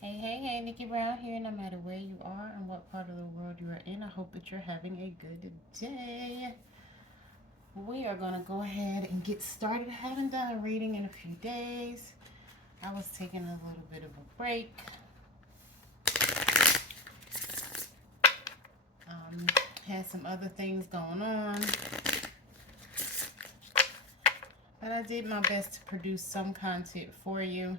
Hey, Nikki Brown here. No matter where you are and what part of the world you are in, I hope that you're having a good day. We are going to go ahead and get started. I haven't done a reading in a few days. I was taking a little bit of a break. Um, had some other things going on. But I did my best to produce some content for you.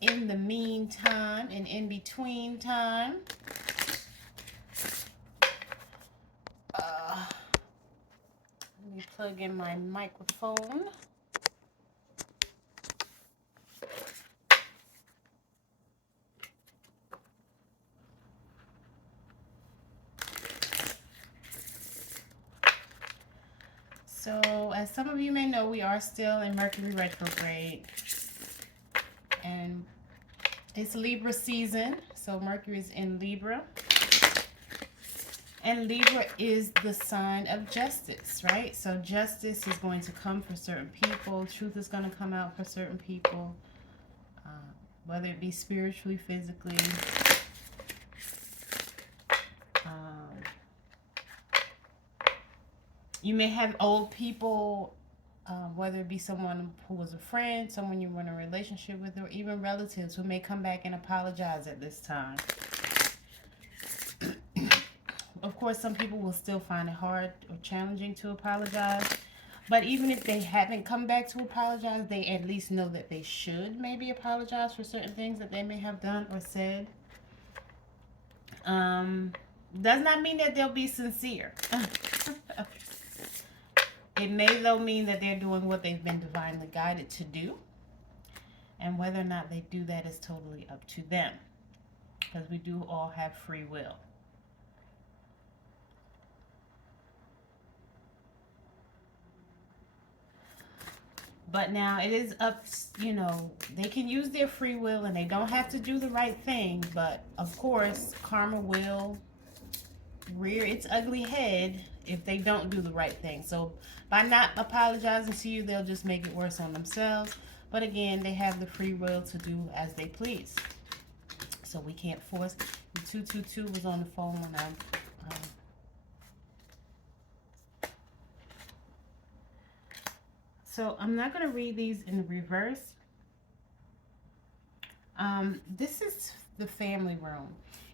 In the meantime and in between time, let me plug in my microphone. So, as some of you may know, we are still in Mercury retrograde, and it's Libra season. So, Mercury is in Libra, and Libra is the sign of justice, right? So, justice is going to come for certain people, truth is going to come out for certain people, uh, whether it be spiritually, physically. Um, you may have old people, whether it be someone who was a friend, someone you were in a relationship with, or even relatives who may come back and apologize at this time. Of course, some people will still find it hard or challenging to apologize. But even if they haven't come back to apologize, they at least know that they should maybe apologize for certain things that they may have done or said. Does not mean that they'll be sincere. It may, though, mean that they're doing what they've been divinely guided to do. And whether or not they do that is totally up to them. Because we do all have free will. But now it is up, they can use their free will and they don't have to do the right thing. But of course, karma will rear its ugly head if they don't do the right thing. So by not apologizing to you, they'll just make it worse on themselves. But again, they have the free will to do as they please. So we can't force. The 222 was on the phone when I so I'm not going to read these in reverse. This is the family room.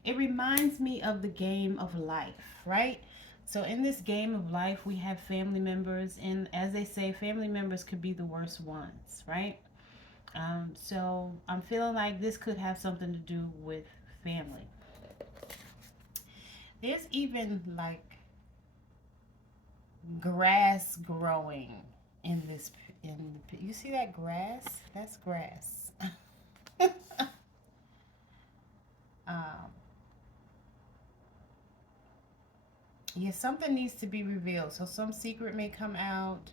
It reminds me of the game of life, right? So in this game of life, we have family members, and as they say, family members could be the worst ones, right? So I'm feeling like this could have something to do with family. There's even like grass growing in this. In you see that grass? That's grass. um, yeah, something needs to be revealed. So some secret may come out,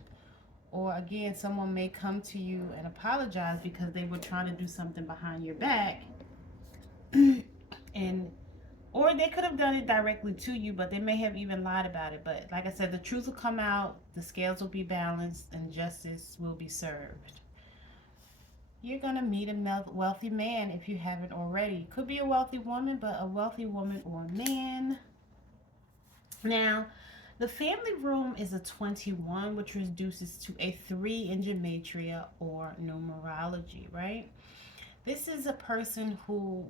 or again, someone may come to you and apologize because they were trying to do something behind your back, and or they could have done it directly to you, but they may have even lied about it. But like I said, the truth will come out, the scales will be balanced, and justice will be served. You're going to meet a wealthy man if you haven't already. Could be a wealthy woman, but a wealthy woman or man. Now, the family room is a 21, which reduces to a 3 in gematria or numerology, right? This is a person who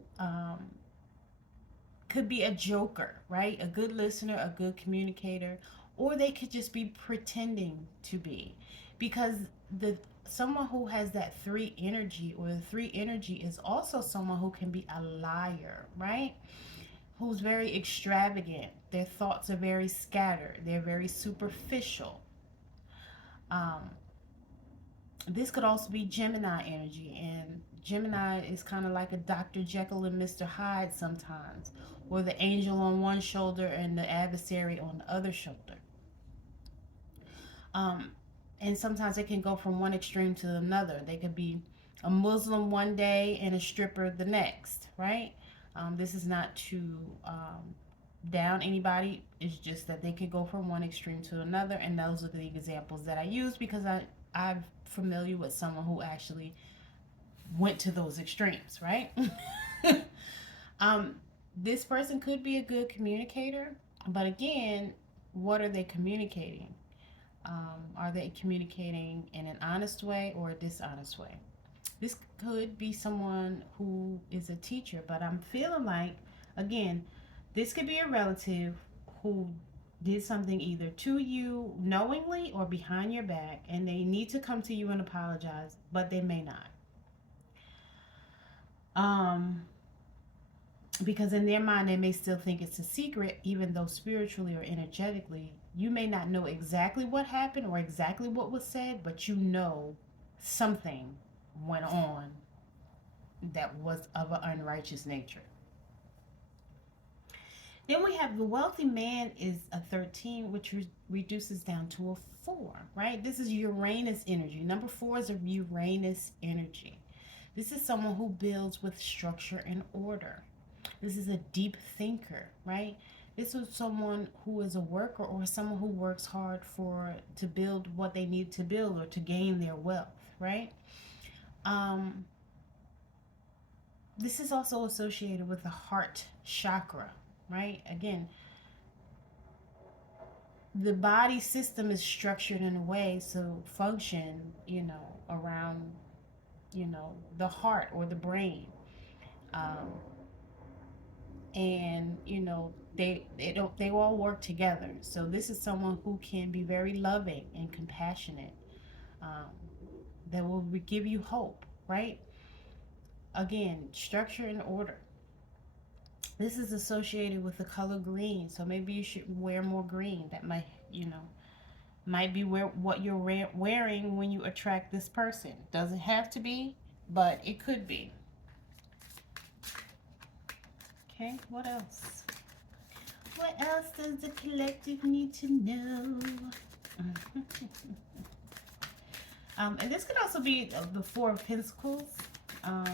could be a joker, right? A good listener, a good communicator, or they could just be pretending to be. Because the someone who has that 3 energy, or the 3 energy, is also someone who can be a liar, right? Who's very extravagant. Their thoughts are very scattered. They're very superficial. Um, this could also be Gemini energy, and Gemini is kind of like a Dr. Jekyll and Mr. Hyde sometimes, or the angel on one shoulder and the adversary on the other shoulder. Um, and sometimes it can go from one extreme to another. They could be a Muslim one day and a stripper the next, right? This is not to down anybody. It's just that they could go from one extreme to another, and those are the examples that I use because I'm familiar with someone who actually went to those extremes, right? um, this person could be a good communicator, but again, what are they communicating? Are they communicating in an honest way or a dishonest way? This could be someone who is a teacher, but I'm feeling like, again, this could be a relative who did something either to you knowingly or behind your back, and they need to come to you and apologize, but they may not. Um, because in their mind, they may still think it's a secret, even though spiritually or energetically, you may not know exactly what happened or exactly what was said, but you know something went on that was of an unrighteous nature. Then we have the wealthy man is a 13, which reduces down to a 4, right? This is Uranus energy. Number 4 is a Uranus energy. This is someone who builds with structure and order. This is a deep thinker, right? This is someone who is a worker or someone who works hard to build what they need to build or to gain their wealth, right? Um, this is also associated with the heart chakra, right? Again, the body system is structured in a way so function, around, the heart or the brain. Um, and they all work together. So this is someone who can be very loving and compassionate. Um, that will give you hope, right? Again, structure and order. This is associated with the color green, so maybe you should wear more green. That might be what you're wearing when you attract this person. Doesn't have to be, but it could be. Okay, what else? What else does the collective need to know? And this could also be the Four of Pentacles. Um,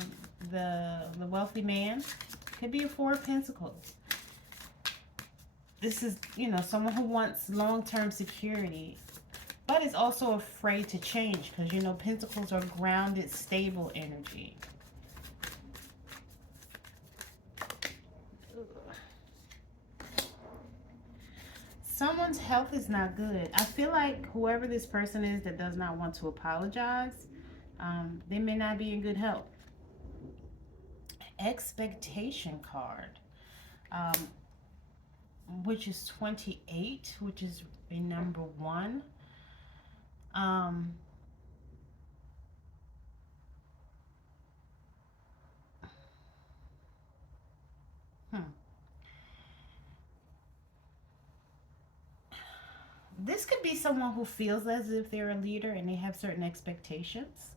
the wealthy man could be a Four of Pentacles. This is, someone who wants long-term security, but is also afraid to change because, Pentacles are grounded, stable energy. Someone's health is not good. I feel like whoever this person is that does not want to apologize, they may not be in good health. Expectation card, which is 28, which is a number 1. Um, hmm. This could be someone who feels as if they're a leader and they have certain expectations.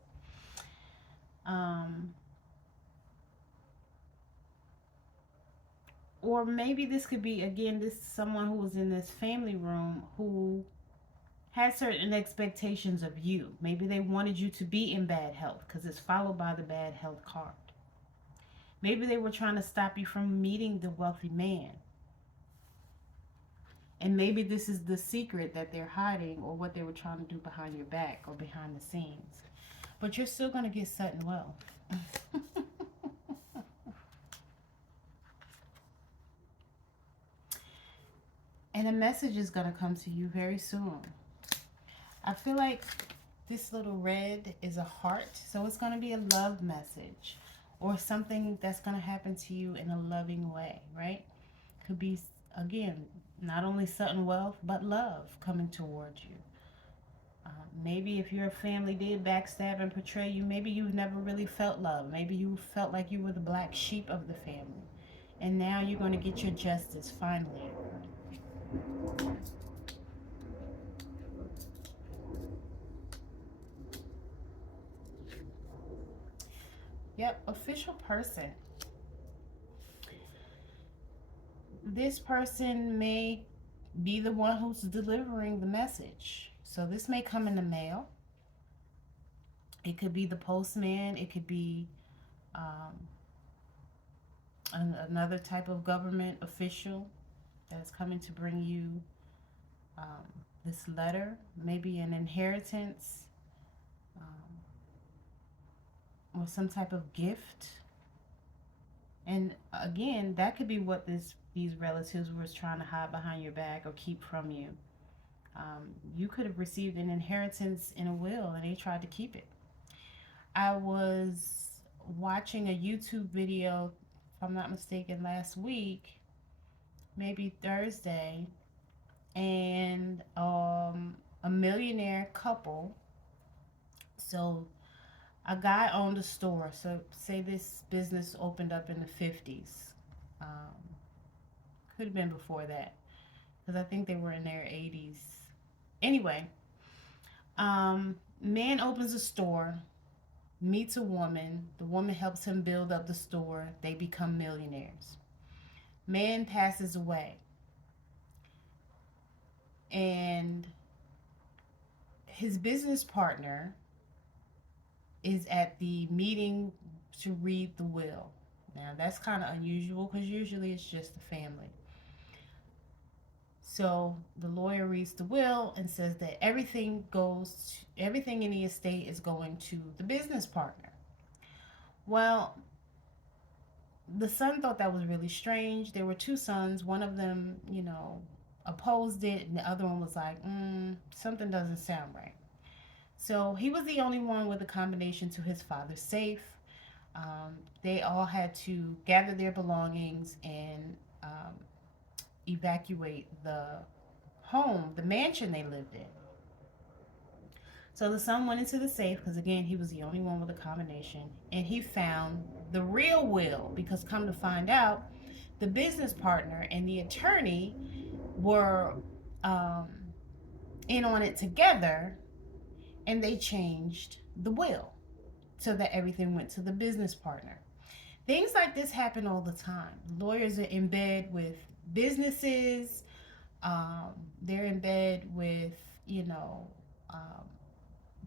Or maybe this could be, again, this someone who was in this family room who had certain expectations of you. Maybe they wanted you to be in bad health because it's followed by the bad health card. Maybe they were trying to stop you from meeting the wealthy man. And maybe this is the secret that they're hiding or what they were trying to do behind your back or behind the scenes. But you're still going to get sudden wealth. And a message is going to come to you very soon. I feel like this little red is a heart. So it's going to be a love message or something that's going to happen to you in a loving way, right? Could be, again, not only sudden wealth, but love coming towards you. Maybe if your family did backstab and betray you, maybe you've never really felt love. Maybe you felt like you were the black sheep of the family. And now you're going to get your justice finally. Yep, official person. This person may be the one who's delivering the message. So this may come in the mail. It could be the postman. It could be another type of government official that's coming to bring you this letter. Maybe an inheritance. Um, or some type of gift. And again, that could be what these relatives was trying to hide behind your back or keep from you. You could have received an inheritance in a will and they tried to keep it. I was watching a YouTube video, if I'm not mistaken, last week, maybe Thursday, and a millionaire couple. So a guy owned a store. So say this business opened up in the 50s. Um, could have been before that because I think they were in their 80s. Anyway, man opens a store, meets a woman. The woman helps him build up the store. They become millionaires. Man passes away, and his business partner is at the meeting to read the will. Now, that's kind of unusual because usually it's just the family. So the lawyer reads the will and says that everything in the estate is going to the business partner. Well, the son thought that was really strange. There were two sons. One of them, opposed it, and the other one was like, something doesn't sound right. So he was the only one with a combination to his father's safe. They all had to gather their belongings and evacuate the home, the mansion they lived in. So the son went into the safe because, again, he was the only one with a combination, and he found the real will because, come to find out, the business partner and the attorney were in on it together, and they changed the will so that everything went to the business partner. Things like this happen all the time. Lawyers are in bed with businesses. They're in bed with, um,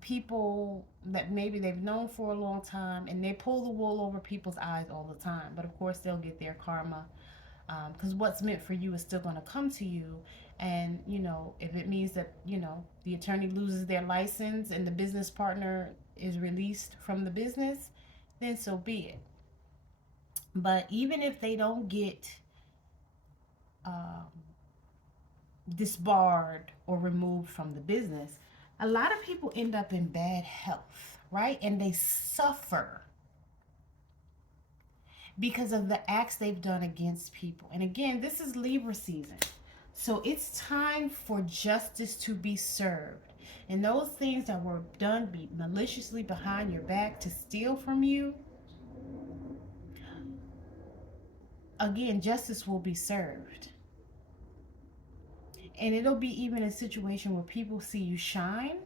people that maybe they've known for a long time, and they pull the wool over people's eyes all the time. But of course, they'll get their karma because what's meant for you is still going to come to you. And, if it means that, the attorney loses their license and the business partner is released from the business, then so be it. But even if they don't get um, disbarred or removed from the business, a lot of people end up in bad health, right? And they suffer because of the acts they've done against people. And again, this is Libra season. So it's time for justice to be served. And those things that were done maliciously behind your back to steal from you, again, justice will be served. And it'll be even a situation where people see you shine,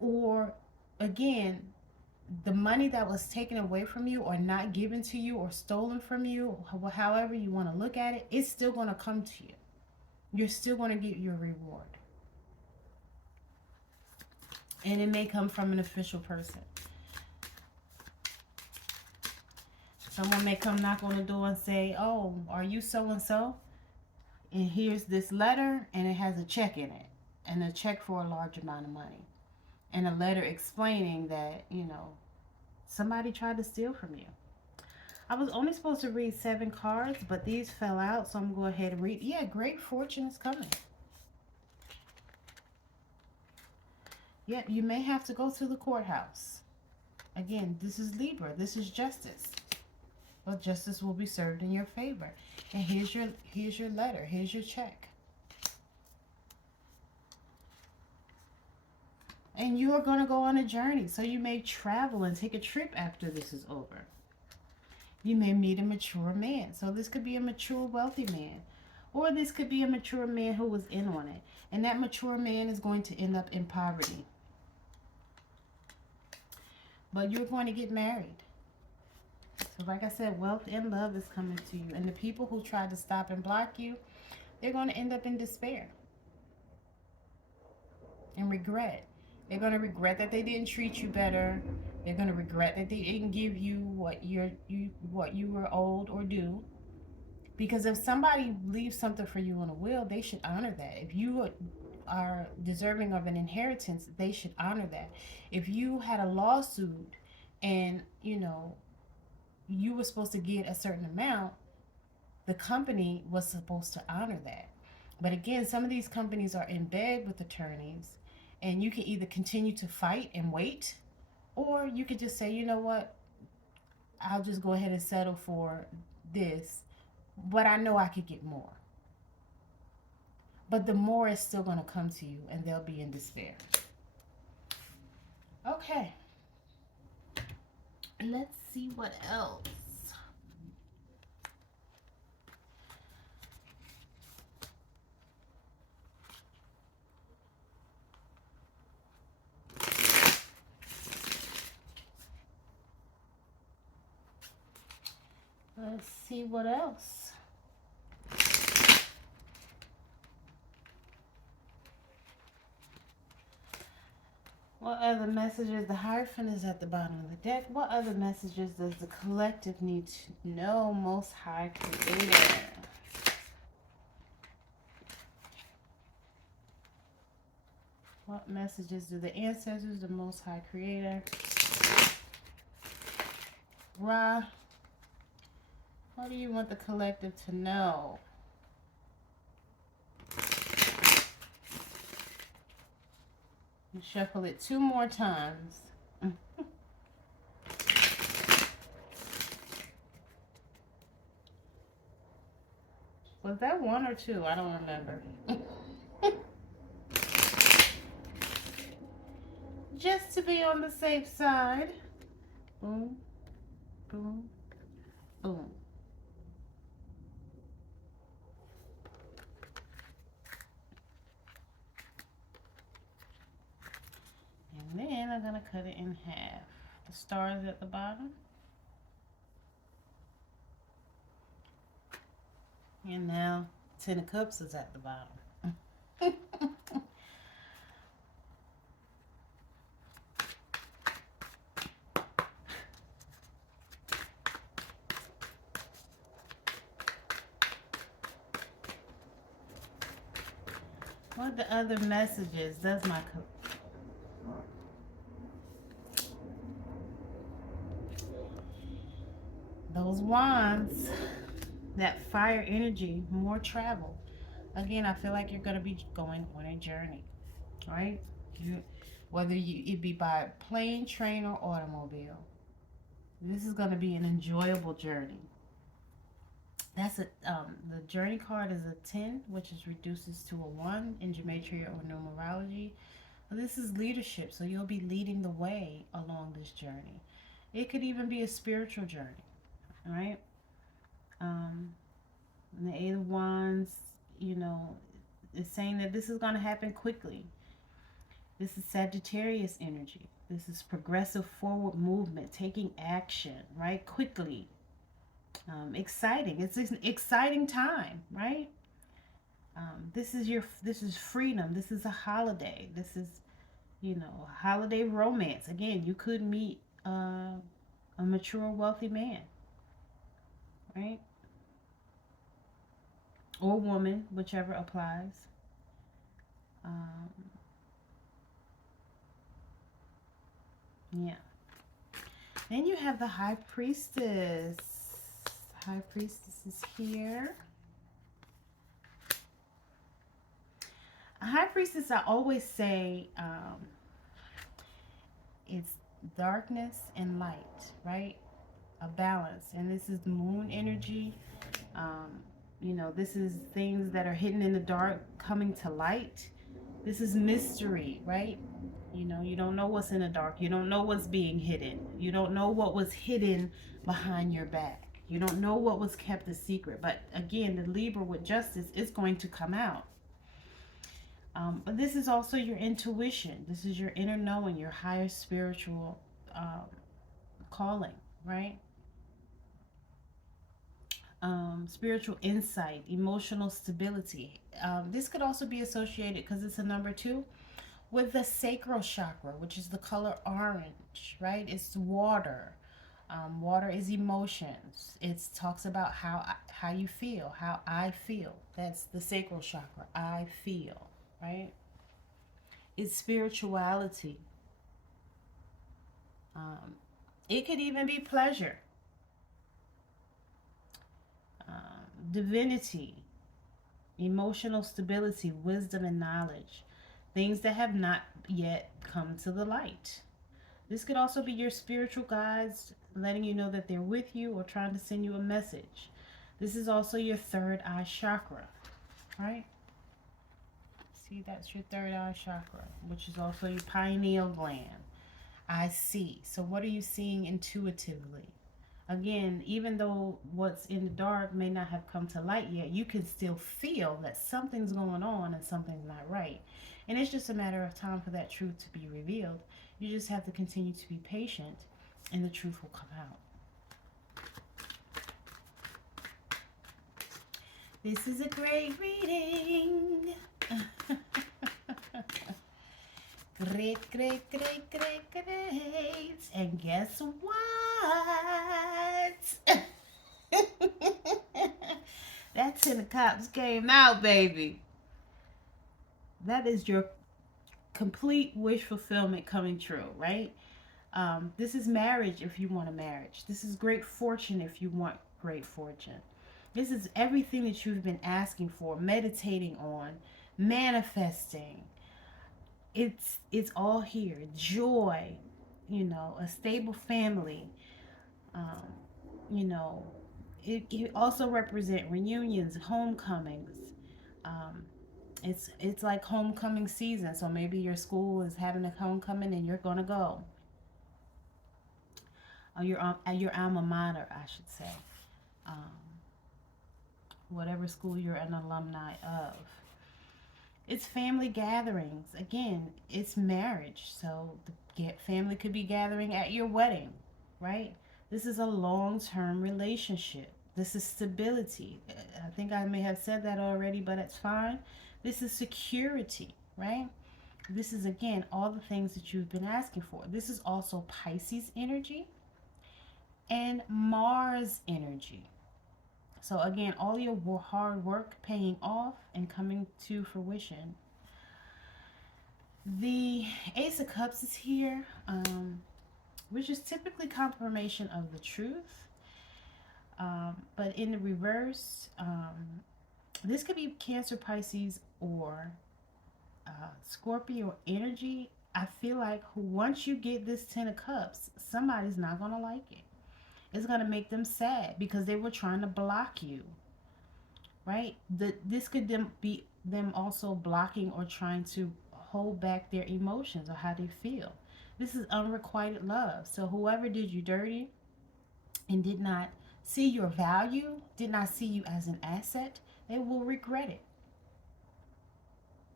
or again, the money that was taken away from you or not given to you or stolen from you, however you want to look at it, it's still going to come to you. You're still going to get your reward. And it may come from an official person. Someone may come knock on the door and say, "Oh, are you so and so? And here's this letter, and it has a check in it, and a check for a large amount of money, and a letter explaining that, somebody tried to steal from you." I was only supposed to read 7 cards, but these fell out, so I'm going to go ahead and read. Yeah, great fortune is coming. Yep, you may have to go to the courthouse. Again, this is Libra. This is justice. But justice will be served in your favor. And here's your letter. Here's your check. And you are going to go on a journey. So you may travel and take a trip after this is over. You may meet a mature man. So this could be a mature, wealthy man. Or this could be a mature man who was in on it. And that mature man is going to end up in poverty. But you're going to get married. So like I said, wealth and love is coming to you. And the people who try to stop and block you, they're going to end up in despair and regret. They're going to regret that they didn't treat you better. They're going to regret that they didn't give you what you were owed or due. Because if somebody leaves something for you in a will, they should honor that. If you deserving of an inheritance, they should honor that. If you had a lawsuit and you were supposed to get a certain amount, the company was supposed to honor that. But again, some of these companies are in bed with attorneys, and you can either continue to fight and wait, or you could just say, you know what, I'll just go ahead and settle for this, but I know I could get more. But the more is still going to come to you, and they'll be in despair. Okay, let's see what else. Let's see what else. What other messages? The Hierophant is at the bottom of the deck. What other messages does the collective need to know, Most High Creator? What messages do the ancestors, the Most High Creator, Ra, what do you want the collective to know? You shuffle it 2 more times. Was that 1 or 2? I don't remember. Just to be on the safe side. Boom, boom, boom. And then I'm going to cut it in half. The star is at the bottom. And now 10 of Cups is at the bottom. What are the other messages does my those wands, that fire energy, more travel. Again, I feel like you're going to be going on a journey, right? Whether it be by plane, train, or automobile. This is going to be an enjoyable journey. That's the journey card is a 10, which is reduces to a 1 in gematria or numerology. This is leadership, so you'll be leading the way along this journey. It could even be a spiritual journey, right? The 8 of Wands, is saying that this is going to happen quickly. This is Sagittarius energy. This is progressive forward movement, taking action, right? Quickly. Exciting. It's an exciting time, right? This is freedom. This is a holiday. This is, holiday romance. Again, you could meet a mature, wealthy man, right? Or woman, whichever applies. Yeah. Then you have the High Priestess. High Priestess is here. A High Priestess, I always say, it's darkness and light, right? A balance. And this is the moon energy. This is things that are hidden in the dark coming to light. This is mystery, right? You don't know what's in the dark. You don't know what's being hidden. You don't know what was hidden behind your back. You don't know what was kept a secret. But again, the Libra with justice is going to come out. But this is also your intuition. This is your inner knowing, your higher spiritual calling, right? Spiritual insight, emotional stability. This could also be associated, because it's a number 2, with the sacral chakra, which is the color orange, right? It's water. Water is emotions. It talks about how you feel, how I feel. That's the sacral chakra. I feel, right? It's spirituality. It could even be pleasure, divinity, emotional stability, wisdom, and knowledge. Things that have not yet come to the light. This could also be your spiritual guides letting you know that they're with you or trying to send you a message. This is also your third eye chakra, right? See, that's your third eye chakra, which is also your pineal gland. I see. So, what are you seeing intuitively? Again, even though what's in the dark may not have come to light yet, you can still feel that something's going on and something's not right. And it's just a matter of time for that truth to be revealed. You just have to continue to be patient, and the truth will come out. This is a great reading. Great, great, great, great, great. And guess what? That Ten of Cups came out, baby. That is your complete wish fulfillment coming true, right? This is marriage if you want a marriage. This is great fortune if you want great fortune. This is everything that you've been asking for, meditating on, manifesting. It's all here. Joy, a stable family. Um, you know, it also represent reunions, homecomings. Um, it's like homecoming season. So maybe your school is having a homecoming and you're gonna go. Or your alma mater, I should say. Um, whatever school you're an alumni of. It's family gatherings. Again, it's marriage. So the family could be gathering at your wedding, right? This is a long-term relationship. This is stability. I think I may have said that already, but it's fine. This is security, right? This is, again, all the things that you've been asking for. This is also Pisces energy and Mars energy. So, again, all your hard work paying off and coming to fruition. The Ace of Cups is here, which is typically confirmation of the truth. But in the reverse, this could be Cancer, Pisces, or Scorpio energy. I feel like once you get this Ten of Cups, somebody's not going to like it. It's going to make them sad because they were trying to block you, right? This could be them also blocking or trying to hold back their emotions or how they feel. This is unrequited love. So whoever did you dirty and did not see your value, did not see you as an asset, they will regret it.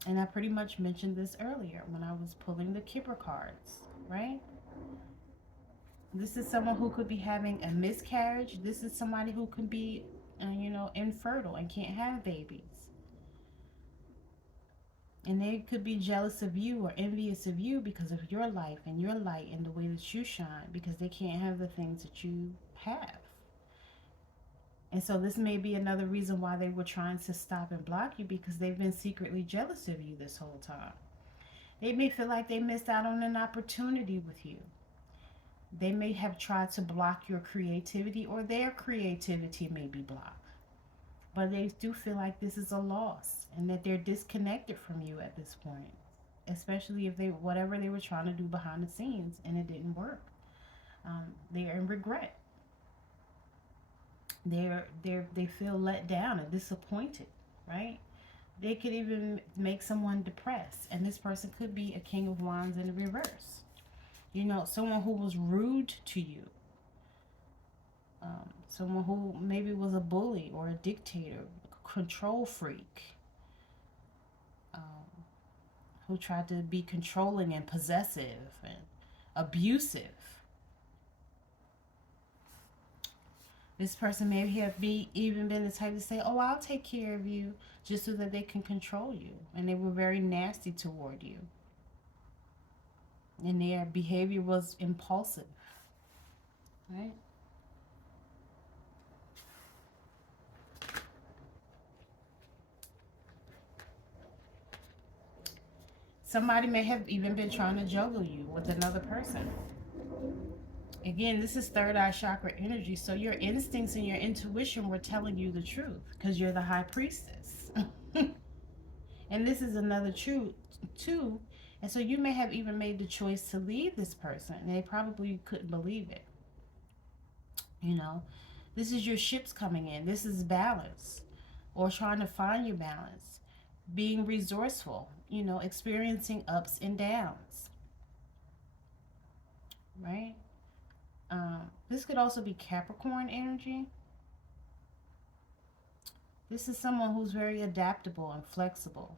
And I pretty much mentioned this earlier when I was pulling the Kipper cards, right? This is someone who could be having a miscarriage. This is somebody who could be, infertile and can't have babies. And they could be jealous of you or envious of you because of your life and your light and the way that you shine, because they can't have the things that you have. And so this may be another reason why they were trying to stop and block you, because they've been secretly jealous of you this whole time. They may feel like they missed out on an opportunity with you. They may have tried to block your creativity, or their creativity may be blocked. But they do feel like this is a loss and that they're disconnected from you at this point, especially if whatever they were trying to do behind the scenes and it didn't work. They are in regret. They feel let down and disappointed, right? They could even make someone depressed, and this person could be a King of Wands in the reverse. Someone who was rude to you. Someone who maybe was a bully or a dictator, a control freak, who tried to be controlling and possessive and abusive. This person may have even been the type to say, "Oh, I'll take care of you," just so that they can control you. And they were very nasty toward you. And their behavior was impulsive, right? Somebody may have even been trying to juggle you with another person. Again, this is third eye chakra energy. So your instincts and your intuition were telling you the truth because you're the high priestess. And this is another truth too. And so you may have even made the choice to leave this person. And they probably couldn't believe it. You know, this is your ships coming in. This is balance or trying to find your balance. Being resourceful, experiencing ups and downs, right? This could also be Capricorn energy. This is someone who's very adaptable and flexible.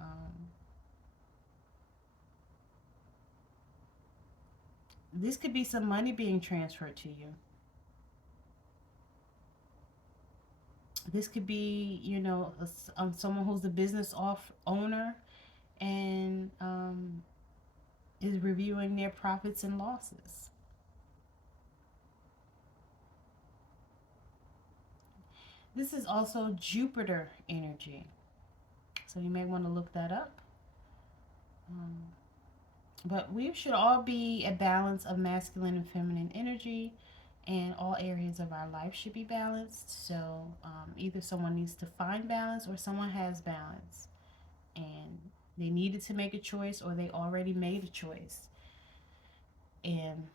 Um, this could be some money being transferred to you. This could be, someone who's a business owner and is reviewing their profits and losses. This is also Jupiter energy. So you may want to look that up. But we should all be a balance of masculine and feminine energy, and all areas of our life should be balanced. So either someone needs to find balance or someone has balance. And they needed to make a choice or they already made a choice. And,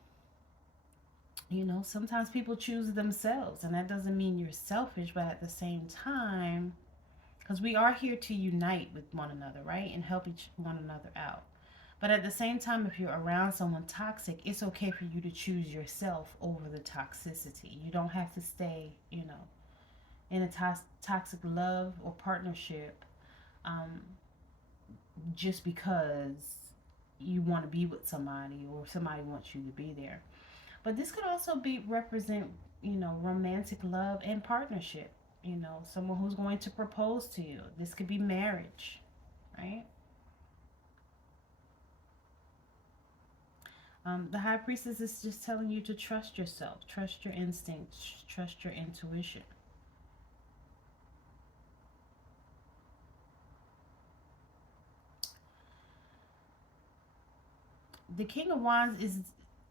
sometimes people choose themselves. And that doesn't mean you're selfish, but at the same time, because we are here to unite with one another, right? And help one another out. But at the same time, if you're around someone toxic, it's okay for you to choose yourself over the toxicity. You don't have to stay, in a toxic love or partnership um, just because you want to be with somebody or somebody wants you to be there. But this could also be represent, romantic love and partnership. Someone who's going to propose to you. This could be marriage, right? The high priestess is just telling you to trust yourself, trust your instincts, trust your intuition. The King of Wands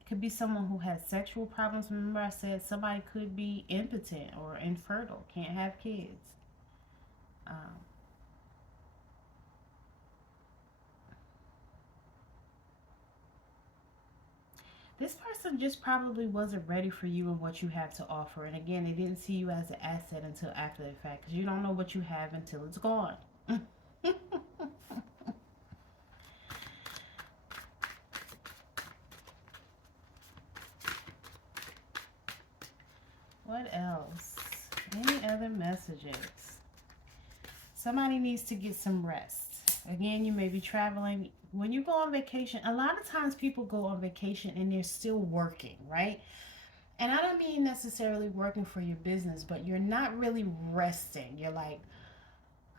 could be someone who has sexual problems. Remember, I said somebody could be impotent or infertile, can't have kids. Um, this person just probably wasn't ready for you and what you have to offer. And again, they didn't see you as an asset until after the fact because you don't know what you have until it's gone. What else? Any other messages? Somebody needs to get some rest. Again, you may be traveling. When you go on vacation, a lot of times people go on vacation and they're still working, right? And I don't mean necessarily working for your business, but you're not really resting. You're like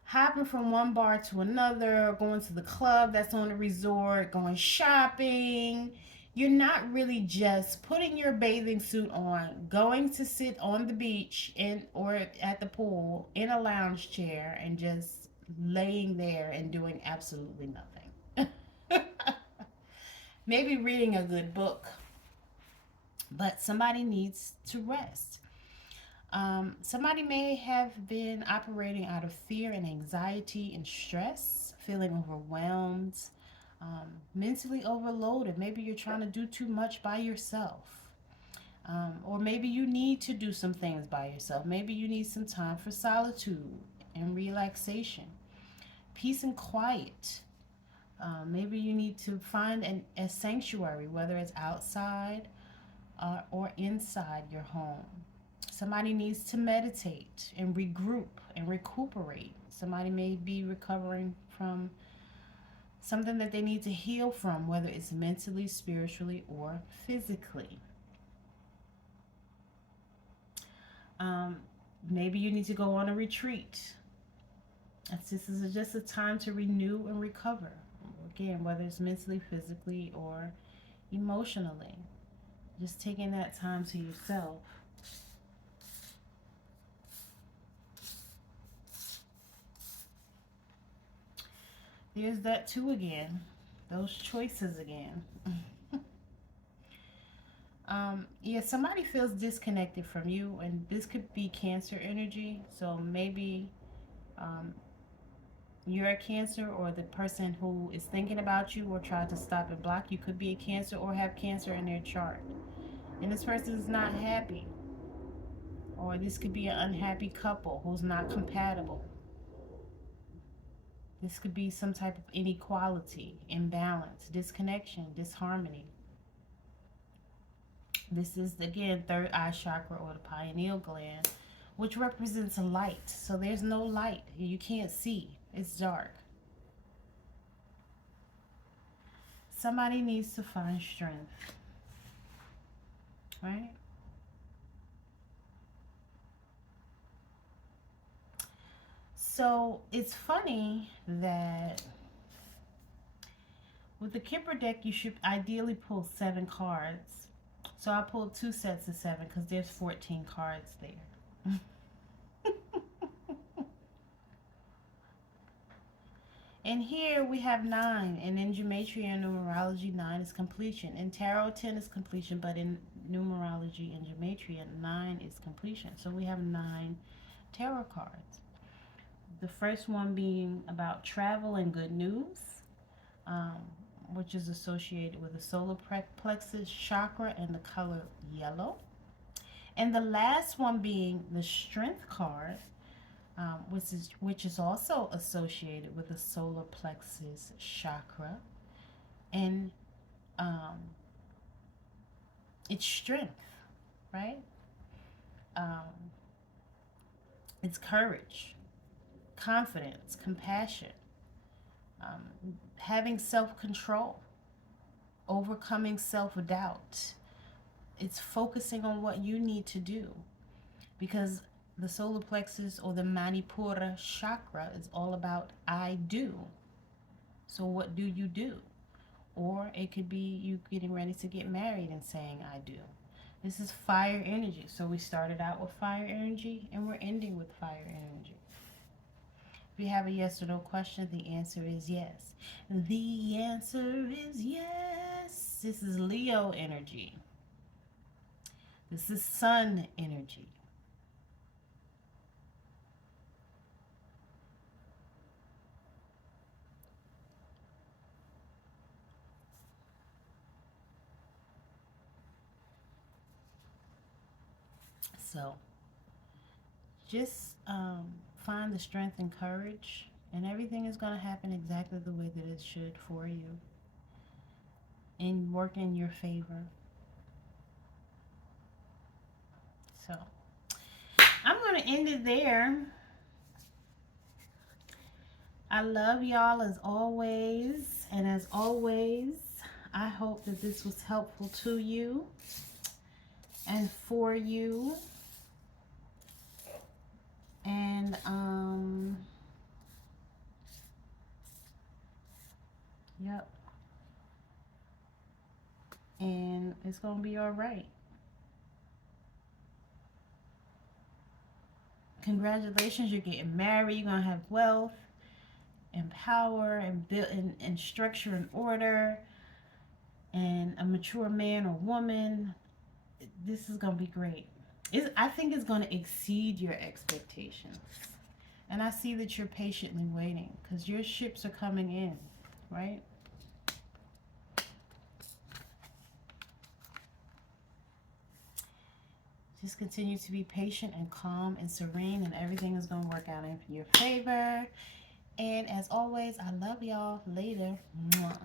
hopping from one bar to another, going to the club that's on the resort, going shopping. You're not really just putting your bathing suit on, going to sit on the beach or at the pool in a lounge chair and just laying there and doing absolutely nothing. Maybe reading a good book, but somebody needs to rest. Somebody may have been operating out of fear and anxiety and stress, feeling overwhelmed, mentally overloaded. Maybe you're trying to do too much by yourself. Or maybe you need to do some things by yourself. Maybe you need some time for solitude and relaxation, peace and quiet. Maybe you need to find a sanctuary, whether it's outside or inside your home. Somebody needs to meditate and regroup and recuperate. Somebody may be recovering from something that they need to heal from, whether it's mentally, spiritually, or physically. Um, Maybe you need to go on a retreat. This is just a time to renew and recover. Again, whether it's mentally, physically, or emotionally. Just taking that time to yourself. There's that too again. Those choices again. Yeah, somebody feels disconnected from you, and this could be Cancer energy. So maybe um, you're a Cancer, or the person who is thinking about you or trying to stop and block you could be a Cancer or have Cancer in their chart. And this person is not happy. Or this could be an unhappy couple who's not compatible. This could be some type of inequality, imbalance, disconnection, disharmony. This is, again, third eye chakra or the pineal gland, which represents light. So there's no light. You can't see. It's dark. Somebody needs to find strength, right? So it's funny that with the Kipper deck, you should ideally pull 7 cards. So I pulled 2 sets of 7 because there's 14 cards there. And here we have 9, and in gematria and numerology, 9 is completion. In tarot, 10 is completion, but in numerology and gematria, 9 is completion. So we have 9 tarot cards. The first one being about travel and good news, um, which is associated with the solar plexus chakra and the color yellow. And the last one being the strength card, which is also associated with the solar plexus chakra, and um, it's strength, right? Um, it's courage, confidence, compassion, having self-control, overcoming self-doubt. It's focusing on what you need to do, because the solar plexus or the Manipura chakra is all about I do. So what do you do? Or it could be you getting ready to get married and saying I do. This is fire energy. So we started out with fire energy and we're ending with fire energy. If you have a yes or no question, the answer is yes. The answer is yes. This is Leo energy. This is sun energy. So just find the strength and courage, and everything is going to happen exactly the way that it should for you and work in your favor. So I'm going to end it there. I love y'all as always, and as always, I hope that this was helpful to you and for you. And yep. And it's gonna be all right. Congratulations, you're getting married. You're gonna have wealth and power and build and structure and order and a mature man or woman. This is gonna be great. I think it's gonna exceed your expectations. And I see that you're patiently waiting because your ships are coming in, right? Just continue to be patient and calm and serene, and everything is going to work out in your favor. And as always, I love y'all. Later. Mwah.